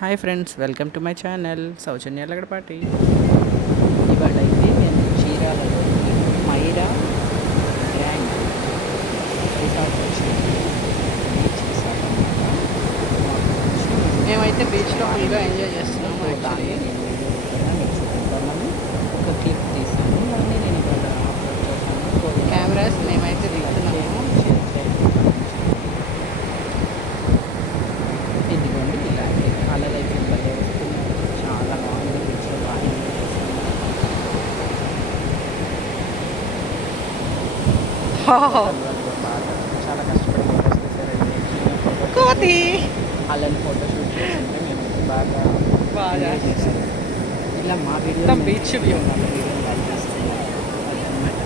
Hi friends, welcome to my channel Soujanya Lagadapati. ఇవాళ అయితే నేను చీరాలలో మైరా గ్రాండ్ రిసార్ట్ వచ్చింది. బీచ్ రిసార్ట్ అనమాట. మేమైతే బీచ్లో ఫుల్గా ఎంజాయ్ చేస్తున్నాము. దాన్ని నేను వీడియో మీకు చూపిద్దామని ఒక క్లిప్ తీసాను. దాన్ని నేను ఇవాళ అప్లోడ్ చేశాను. కెమెరాస్ మేమైతే దిగుతున్నాము. ఇదిగోండి ఇలాంటి అలలైతే భలే వస్తున్నాయి. చాలా బాగుంది. బీచ్లో బాగా ఎంజాయ్ చేస్తున్నాను. బాగా చాలా కష్టపడి ఫోటోస్ తీసారండి. కోతి అలాంటి ఫోటో షూట్ చేస్తుంటే మేము బాగా బాగా ఎంజాయ్ చేసాం. ఇలా మా వీడియో మొత్తం బీచ్ వ్యూ. లైక్ చేస్తున్నాం అదనమాట.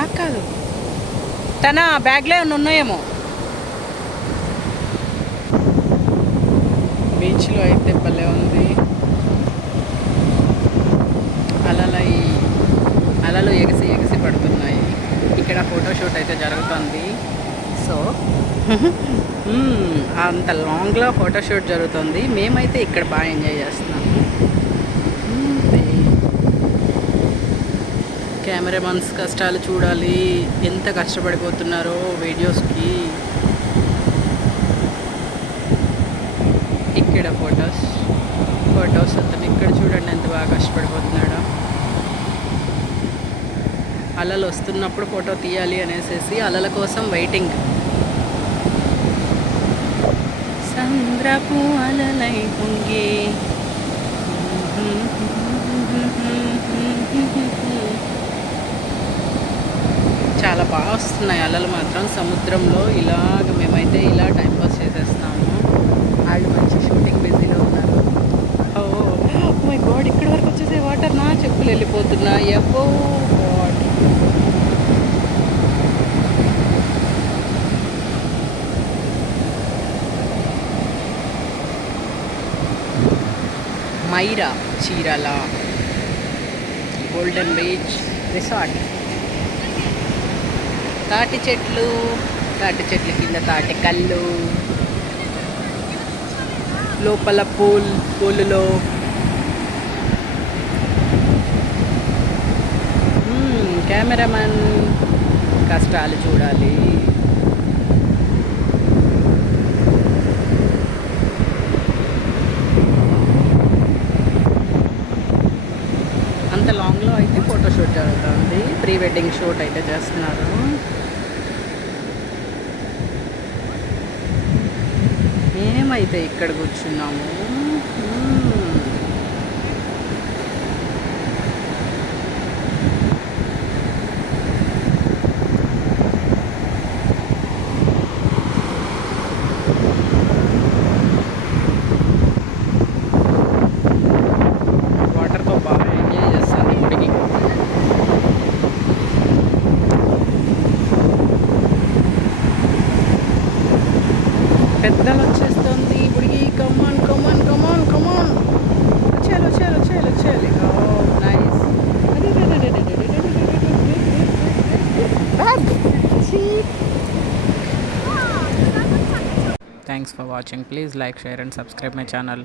నాకు కాదు, తన బ్యాగ్లో ఏమైనా ఉన్నాయేమో. బీచ్లో అయితే భలే ఉంది. అలలు ఎగసి ఎగసి పడుతున్నాయి. ఇక్కడ ఫోటోషూట్ అయితే జరుగుతుంది. సో అంత లాంగ్లో ఫోటోషూట్ జరుగుతుంది. మేమైతే ఇక్కడ బాగా ఎంజాయ్ చేస్తున్నాము. కెమెరామన్స్ కష్టాలు చూడాలి, ఎంత కష్టపడిపోతున్నారో వీడియోస్కి. ఇక్కడ ఫొటోస్ అతను ఇక్కడ చూడండి ఎంత బాగా కష్టపడిపోతున్నాడో. అలలు వస్తున్నప్పుడు ఫోటో తీయాలి అనేసి అలల కోసం వెయిటింగ్. సంద్రపు అలలై పొంగి చాలా బాగా వస్తున్నాయి అలలు మాత్రం సముద్రంలో. ఇలాగ మేమైతే ఇలా టైంపాస్ చేసేస్తున్నాము. వాళ్ళు మంచి షూటింగ్ బిజీలో ఉన్నారు. ఓ మై గాడ్, ఇక్కడి వరకు వచ్చేసే వాటర్ నా చెప్పులు వెళ్ళిపోతున్నాయి. అబ్బో గాడ్. మైరా చీరాల గోల్డెన్ బీచ్ రిసార్ట్. తాటి చెట్లు కింద తాటి కళ్ళు, లోపల పూలులో కెమెరామెన్ కష్టాలు చూడాలి. అంత లాంగ్లో అయితే ఫోటోషూట్ జరుగుతుంది. ప్రీ వెడ్డింగ్ షూట్ అయితే చేస్తున్నారు. మేమైతే ఇక్కడ కూర్చున్నాము. వాటర్తో బాగా ఎంజాయ్ చేస్తుంది ఇప్పటికి. పెద్దలు వచ్చేస్తుంది ఇప్పటికి. కమాన్ కమాన్ కమాన్ కమాన్, వచ్చేయాలి వచ్చేయాలి వచ్చేయాలి వచ్చేయాలి. Nice. Thanks for watching. Please like, share and subscribe my channel.